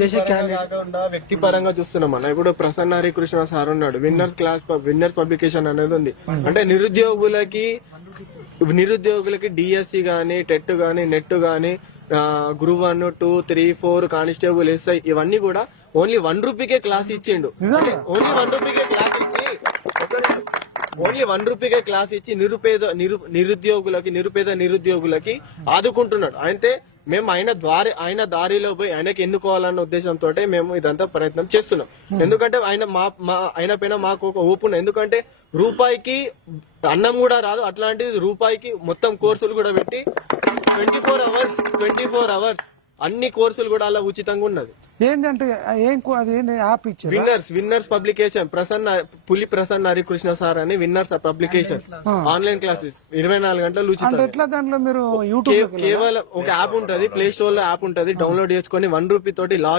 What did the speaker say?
చేసే కాకుండా వ్యక్తిపరంగా చూస్తున్నాం అన్న. ఇప్పుడు ప్రసన్న హరికృష్ణ సార్ ఉన్నాడు, విన్నర్ పబ్లికేషన్ అనేది ఉంది. అంటే నిరుద్యోగులకి డిఎస్సి గానీ, టెట్ గానీ, నెట్ గానీ, గ్రూప్ 1, 2, 3, 4 కానిస్టేబుల్, ఎస్ఐ ఇవన్నీ కూడా ఓన్లీ ₹1 క్లాస్ ఇచ్చిండు. ఓన్లీ ₹1 క్లాస్ ఇచ్చి నిరుపేద నిరుద్యోగులకి ఆదుకుంటున్నాడు. అయితే మేము ఆయన దారిలో పోయి ఆయనకి ఎన్నుకోవాలన్న ఉద్దేశంతో మేము ఇదంతా ప్రయత్నం చేస్తున్నాం. ఎందుకంటే ఆయన పైన మాకు ఒక ఓపు ఉంది. ఎందుకంటే రూపాయికి అన్నం కూడా రాదు, అట్లాంటిది రూపాయికి మొత్తం కోర్సులు కూడా పెట్టి 24 అవర్స్ అన్ని కోర్సులు కూడా అలా ఉచితంగా ఉన్నది. ఏంటంటే యాప్ ఇచ్చారు winners publication, Prasanna Harikrishna sir అని విన్నర్స్ పబ్లికేషన్ ఆన్లైన్ క్లాసెస్ 24 గంటలు ఉచితం. ఎట్లా దాంట్లో మీరు యూట్యూబ్ కేవలం ఒక యాప్ ఉంటది, ప్లే స్టోర్ లో యాప్ ఉంటది, డౌన్లోడ్ చేసుకొని ₹1 తోటి